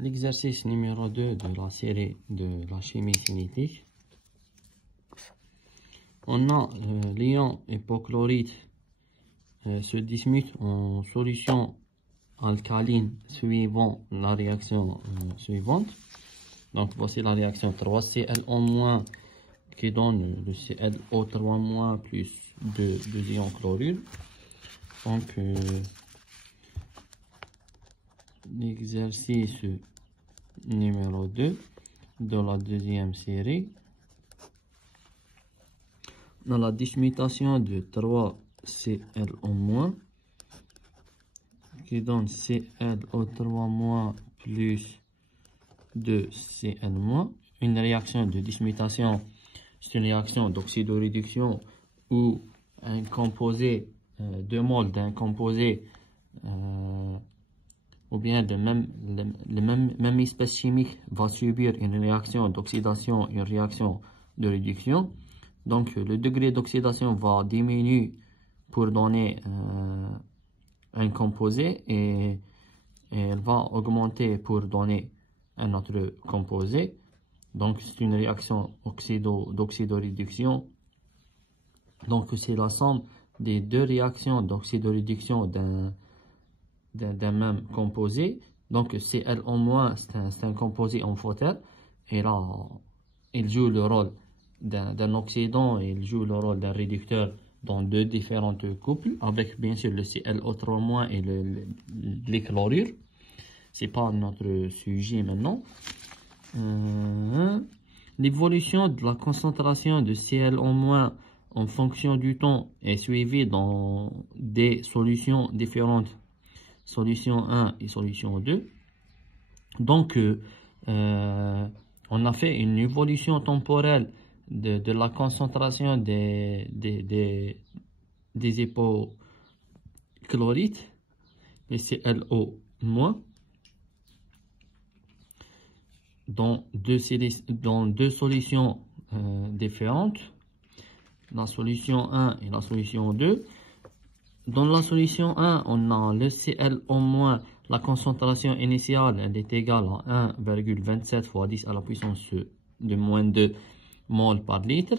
L'exercice numéro 2 de la série de la chimie cinétique. On a l'ion hypochlorite se dismute en solution alcaline suivant la réaction suivante. Donc voici la réaction 3Cl- qui donne le ClO3- plus 2 ions chlorure. Donc l'exercice numéro 2 de la deuxième série. Dans la dismutation de 3Cl- qui donne ClO3- plus 2Cl-. Une réaction de dismutation, c'est une réaction d'oxydoréduction où un composé, 2 moles d'un composé ou bien le même espèce chimique va subir une réaction d'oxydation et une réaction de réduction. Donc le degré d'oxydation va diminuer pour donner un composé et elle va augmenter pour donner un autre composé. Donc c'est une réaction d'oxydoréduction. Donc c'est la somme des deux réactions d'oxydoréduction d'un même composé. Donc Cl- c'est un composé amphotère et là il joue le rôle d'un oxydant et il joue le rôle d'un réducteur dans deux différentes couples avec bien sûr le ClO3- et les chlorures. C'est pas notre sujet maintenant. L'évolution de la concentration de Cl- en fonction du temps est suivie dans des solutions différentes, solution 1 et solution 2. Donc on a fait une évolution temporelle de la concentration des hypochlorites, les ClO-, dans deux solutions différentes, la solution 1 et la solution 2. Dans la solution 1, on a le Cl-, la concentration initiale elle est égale à 1,27 fois 10 à la puissance de moins 2 mol par litre.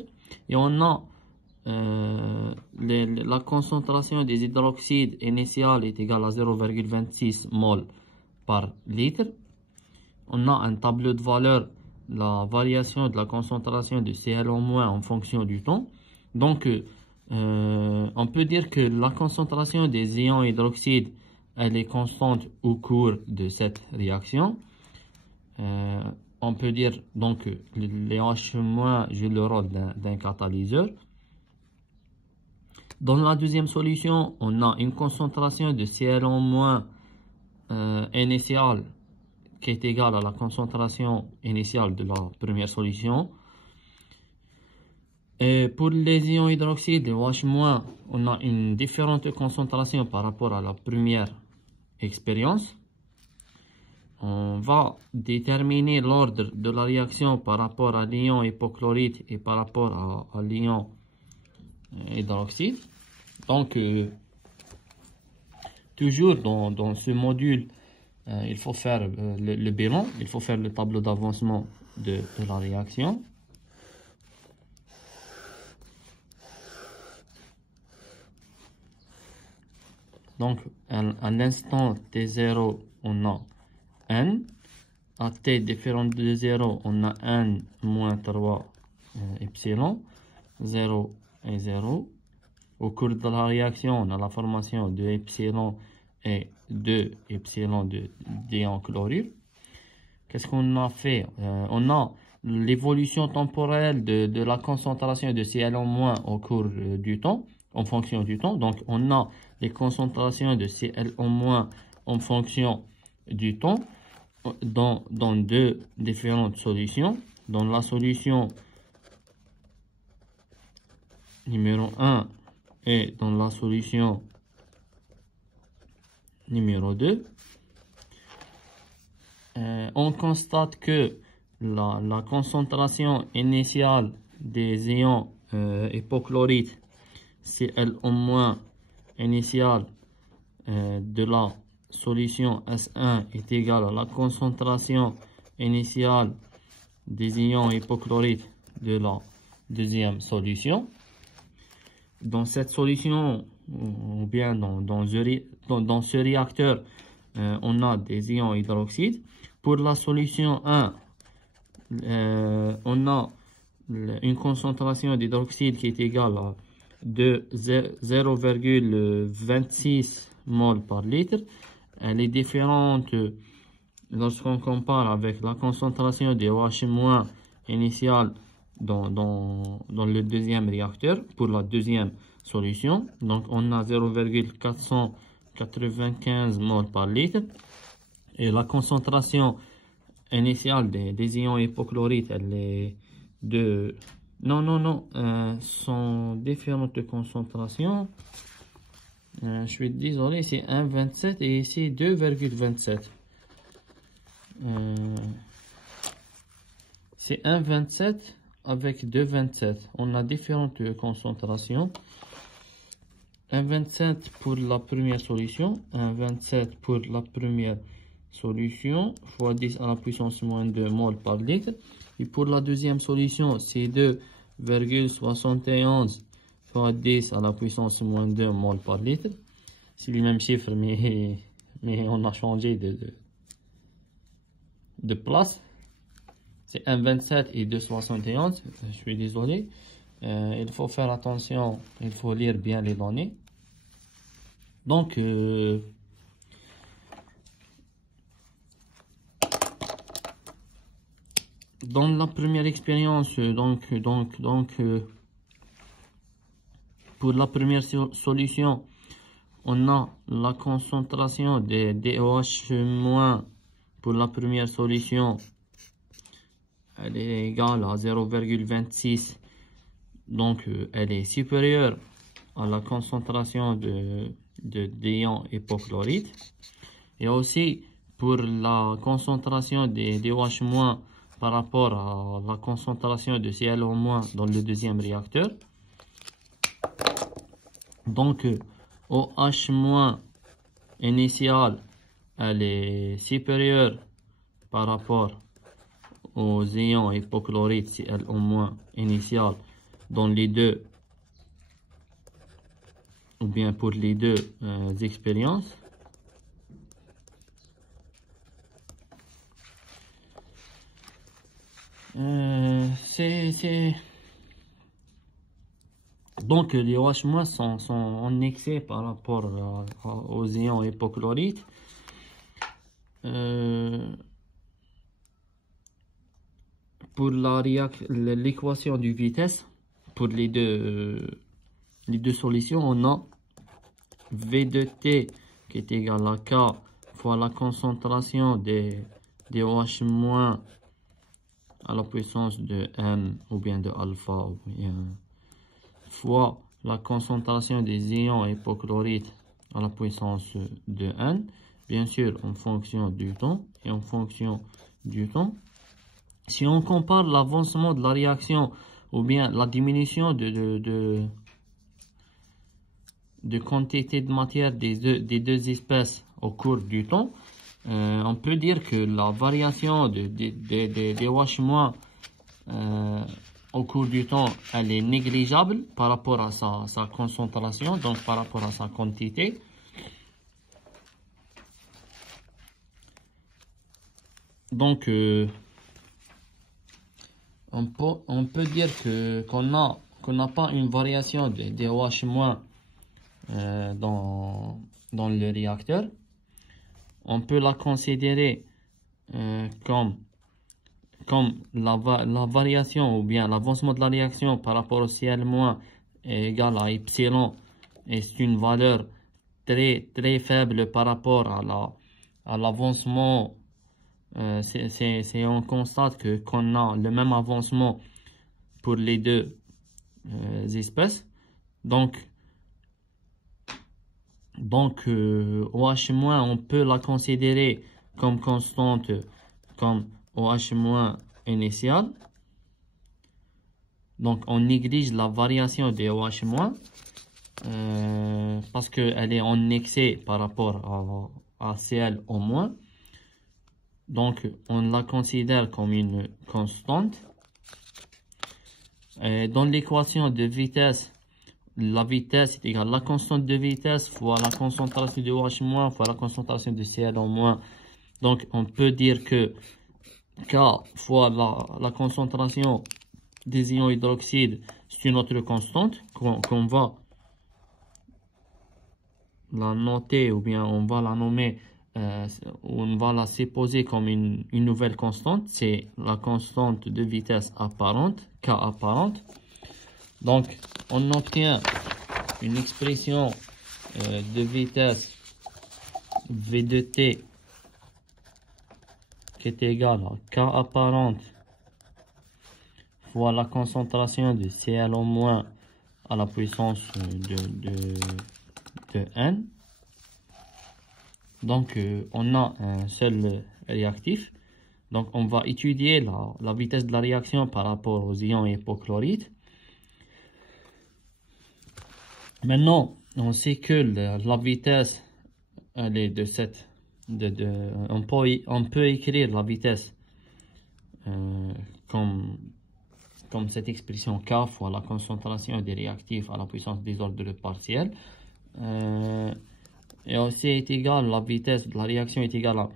Et on a la concentration des hydroxydes initiale est égale à 0,26 mol par litre. On a un tableau de valeur, la variation de la concentration de Cl- en fonction du temps. Donc on peut dire que la concentration des ions hydroxydes elle est constante au cours de cette réaction. On peut dire donc que les H- jouent le rôle d'un catalyseur. Dans la deuxième solution, on a une concentration de Cl- initiale qui est égale à la concentration initiale de la première solution. Et pour les ions hydroxydes, les OH-, on a une différente concentration par rapport à la première expérience. On va déterminer l'ordre de la réaction par rapport à l'ion hypochlorite et par rapport à l'ion hydroxyde. Donc, toujours dans ce module, il faut faire le bilan, il faut faire le tableau d'avancement de la réaction. Donc, à l'instant T0, on a N. À T différent de 0, on a N moins 3 epsilon, 0 et 0. Au cours de la réaction, on a la formation de epsilon et 2 epsilon d'ion chlorure. Qu'est-ce qu'on a fait? On a l'évolution temporelle de la concentration de Cl- au cours du temps, en fonction du temps. Donc, on a les concentrations de Cl- en fonction du temps dans deux différentes solutions. Dans la solution numéro 1 et dans la solution numéro 2. On constate que la concentration initiale des ions hypochlorites Cl- initiale de la solution S1 est égale à la concentration initiale des ions hypochlorite de la deuxième solution. Dans cette solution, ou bien dans ce réacteur, on a des ions hydroxyde. Pour la solution 1, on a une concentration d'hydroxyde qui est égale à 0,26 mol par litre. Elle est différente lorsqu'on compare avec la concentration de OH- initiale dans le deuxième réacteur pour la deuxième solution. Donc on a 0,495 mol par litre. Et la concentration initiale des ions hypochlorite, elle est de... sont différentes concentrations. Je suis désolé, c'est 1,27 et ici 2,27. C'est 1,27 avec 2,27. On a différentes concentrations. 1,27 pour la première solution, 1,27 pour la première solution, fois 10 à la puissance moins 2 mol par litre. Et pour la deuxième solution, c'est 2,71 fois 10 à la puissance moins 2 mol par litre. C'est le même chiffre, mais on a changé de place. C'est 1,27 et 2,71. Je suis désolé. Il faut faire attention, il faut lire bien les données. Donc, dans la première expérience, pour la première solution, on a la concentration des DOH- pour la première solution, elle est égale à 0,26. Donc, elle est supérieure à la concentration d'ions hypochlorite. Et aussi, pour la concentration des DOH- par rapport à la concentration de ClO- dans le deuxième réacteur. Donc, OH- initial, elle est supérieure par rapport aux ions hypochlorite ClO- initial dans les deux, ou bien pour les deux expériences. Donc les OH- sont en excès par rapport aux ions hypochlorite. Pour l'équation du vitesse, pour les deux solutions, on a V de T qui est égal à K fois la concentration des OH- à la puissance de N ou bien de alpha, ou bien fois la concentration des ions hypochlorite à la puissance de N, bien sûr en fonction du temps et en fonction du temps. Si on compare l'avancement de la réaction ou bien la diminution de quantité de matière des deux espèces au cours du temps, on peut dire que la variation des OH- au cours du temps, elle est négligeable par rapport à sa concentration, donc par rapport à sa quantité. Donc, on peut dire qu'on n'a pas une variation des OH- dans le réacteur. On peut la considérer comme la variation ou bien l'avancement de la réaction par rapport au Cl- est égal à epsilon, et c'est une valeur très faible par rapport à l'avancement. On constate qu'on a le même avancement pour les deux espèces. Donc OH-, on peut la considérer comme constante, comme OH- initial. Donc on néglige la variation des OH- parce qu'elle est en excès par rapport à Cl au moins. Donc, on la considère comme une constante. Et dans l'équation de vitesse, la vitesse est égale à la constante de vitesse fois la concentration de OH- fois la concentration de Cl en moins. Donc, on peut dire que K fois la concentration des ions hydroxyde, c'est une autre constante qu'on va la noter ou bien on va la nommer, on va la supposer comme une nouvelle constante. C'est la constante de vitesse apparente, K apparente. Donc, on obtient une expression de vitesse V de T qui est égale à K apparente fois la concentration de Cl en moins à la puissance de N. Donc, on a un seul réactif. Donc, on va étudier la vitesse de la réaction par rapport aux ions hypochlorite. Maintenant, on sait que la vitesse, elle est de cette... on peut écrire la vitesse comme cette expression K fois la concentration des réactifs à la puissance des ordres partiels. Et aussi est égal, la vitesse de la réaction est égale à...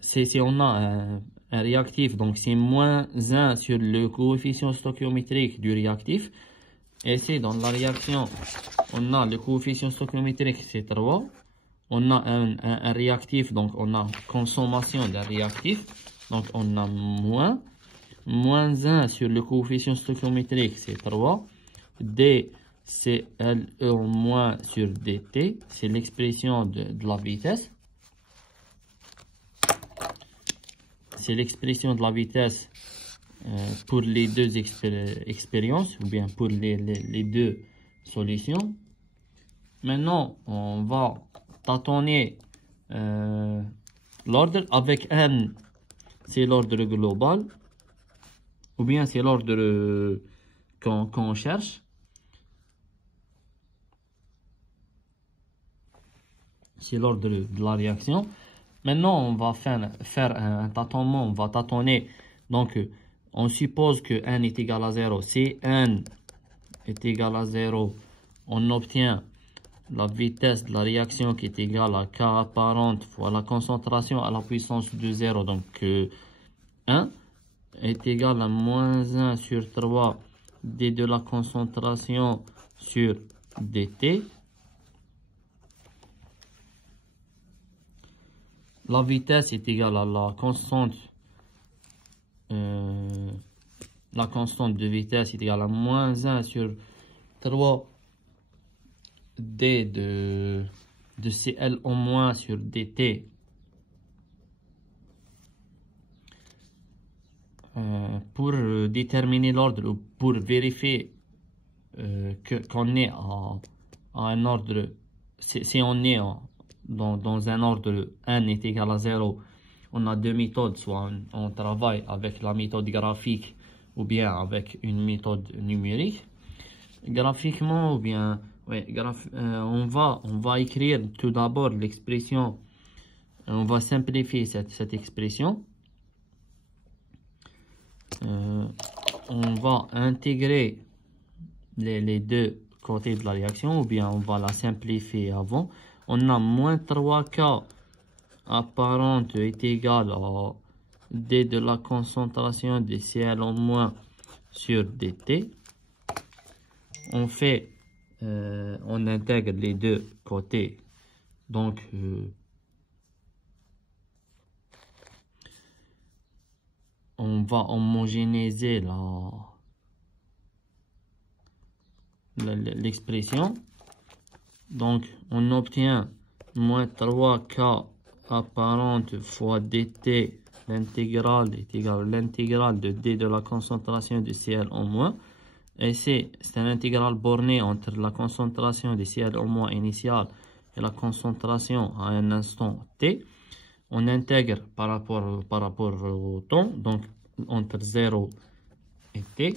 si on a un réactif, donc c'est moins 1 sur le coefficient stoichiométrique du réactif. Et ici, dans la réaction, on a le coefficient stoichiométrique, c'est 3. On a un réactif, donc on a consommation d'un réactif. Donc on a moins 1 sur le coefficient stoichiométrique, c'est 3. D, c'est LE en moins sur DT. C'est l'expression de la vitesse. C'est l'expression de la vitesse pour les deux expériences, ou bien pour les deux solutions. Maintenant, on va tâtonner l'ordre avec N, c'est l'ordre global, ou bien c'est l'ordre qu'on cherche. C'est l'ordre de la réaction. Maintenant, on va faire un tâtonnement, on va tâtonner. Donc, on suppose que N est égal à 0. Si N est égal à 0, on obtient la vitesse de la réaction qui est égale à K apparente fois la concentration à la puissance de 0. Donc, 1 est égal à moins 1 sur 3 d de la concentration sur dt. La vitesse est égale à la constante de vitesse est égale à moins 1 sur 3 d de Cl en moins sur dt. Pour déterminer l'ordre ou pour vérifier qu'on est à un ordre, si on est dans un ordre n est égal à 0, on a deux méthodes, soit on travaille avec la méthode graphique ou bien avec une méthode numérique. Graphiquement, ou bien, on va écrire tout d'abord l'expression, on va simplifier cette expression. On va intégrer les deux côtés de la réaction, ou bien on va la simplifier avant. On a moins 3K apparente est égal à d de la concentration de Cl en moins sur dt. On fait, on intègre les deux côtés. Donc, on va homogénéiser l'expression. Donc, on obtient moins 3K apparente fois dt, l'intégrale est égale à l'intégrale de d de la concentration de Cl en moins. Et c'est un intégral borné entre la concentration de Cl en moins initiale et la concentration à un instant t. On intègre par rapport au temps, donc entre 0 et t.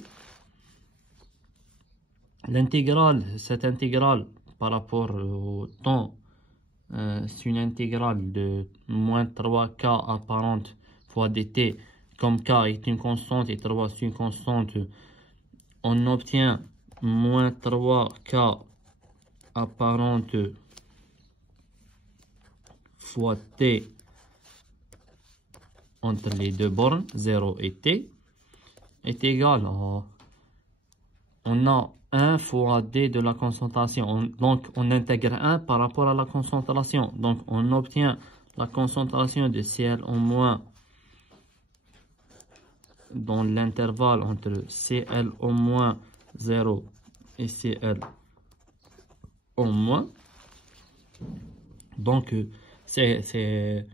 Cette intégrale par rapport au temps c'est une intégrale de moins 3k apparente fois dt. Comme k est une constante et 3 c'est une constante, on obtient moins 3k apparente fois t entre les deux bornes, 0 et t, est égal à, on a 1 fois d de la concentration. Donc, on intègre 1 par rapport à la concentration. Donc, on obtient la concentration de Cl en moins dans l'intervalle entre Cl en moins 0 et Cl en moins. Donc, c'est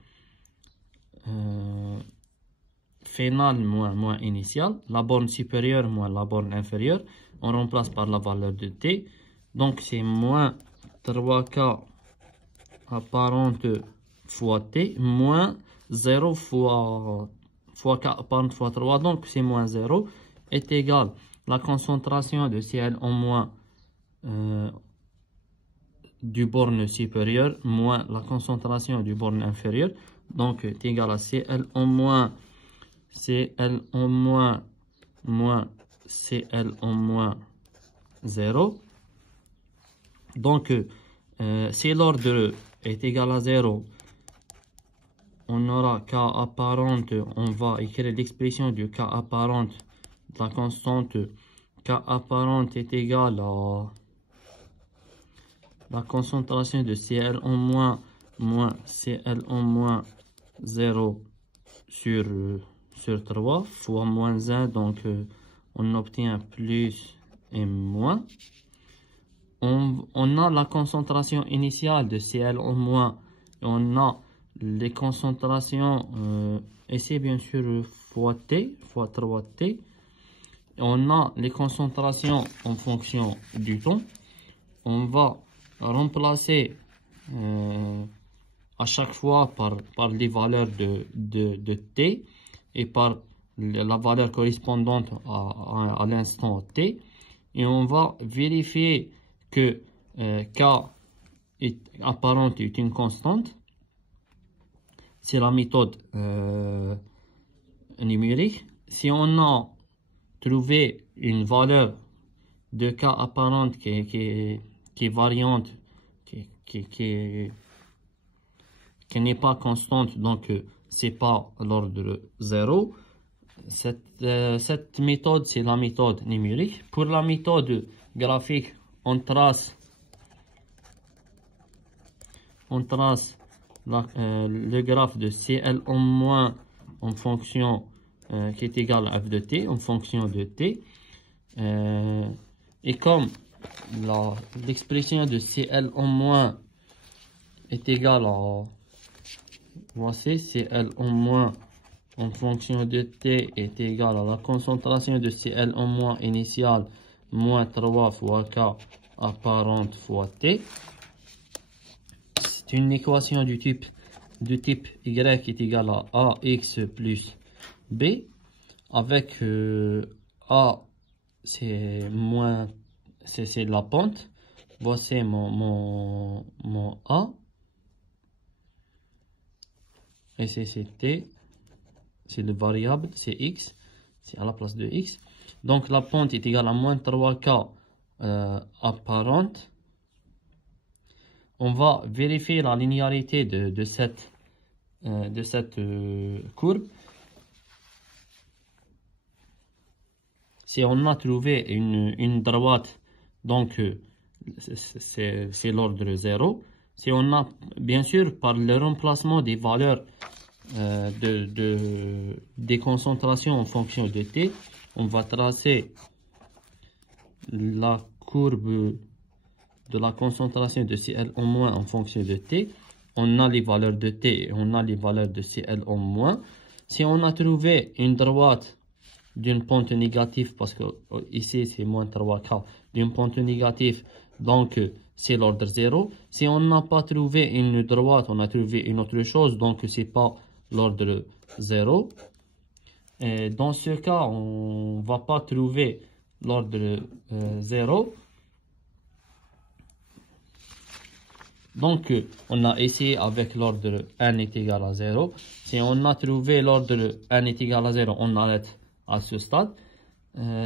final moins initial. La borne supérieure moins la borne inférieure. On remplace par la valeur de t. Donc, c'est moins 3k apparente fois t moins 0 fois k apparente fois 3. Donc, c'est moins 0 est égal la concentration de Cl en moins du borne supérieure moins la concentration du borne inférieure. Donc, est égal à Cl en moins moins Cl en moins 0. Donc, si l'ordre est égal à 0, on aura K apparente, on va écrire l'expression du K apparente, de la constante K apparente est égale à la concentration de Cl en moins Cl en moins 0 sur 3 fois moins 1, donc on obtient plus et moins. On a la concentration initiale de Cl en moins, on a les concentrations, et c'est bien sûr fois T, fois 3T. On a les concentrations en fonction du temps. On va remplacer à chaque fois par les valeurs de T et par la valeur correspondante à l'instant T. Et on va vérifier que K apparente est une constante. C'est la méthode numérique. Si on a trouvé une valeur de K apparente qui est variante, qui n'est pas constante, donc c'est pas l'ordre 0. Cette méthode, c'est la méthode numérique. Pour la méthode graphique, on trace le graphe de Cl en moins en fonction qui est égal à f de t, en fonction de t. Et comme l'expression de Cl en moins est égale à, voici, Cl en moins en fonction de t est égal à la concentration de Cl en moins initiale moins 3 fois K apparente fois t. C'est une équation du type y est égal à ax plus b, avec a c'est la pente. Voici mon a, et c'est t, c'est le variable, c'est x, c'est à la place de x. Donc la pente est égale à moins 3k apparente. On va vérifier la linéarité de cette courbe. Si on a trouvé une droite, donc c'est l'ordre 0. Si on a, bien sûr, par le remplacement des valeurs des concentrations en fonction de t, on va tracer la courbe de la concentration de Cl en moins en fonction de t. On a les valeurs de t et on a les valeurs de Cl en moins. Si on a trouvé une droite d'une pente négative, parce que ici c'est moins 3k, d'une pente négative, donc c'est l'ordre 0. Si on n'a pas trouvé une droite, on a trouvé une autre chose, donc c'est pas l'ordre 0. Et dans ce cas, on va pas trouver l'ordre 0. Donc, on a essayé avec l'ordre n est égal à 0. Si on a trouvé l'ordre n est égal à 0, on arrête à ce stade.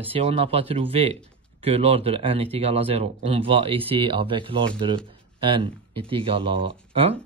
Si on n'a pas trouvé que l'ordre n est égal à 0, on va essayer avec l'ordre n est égal à 1.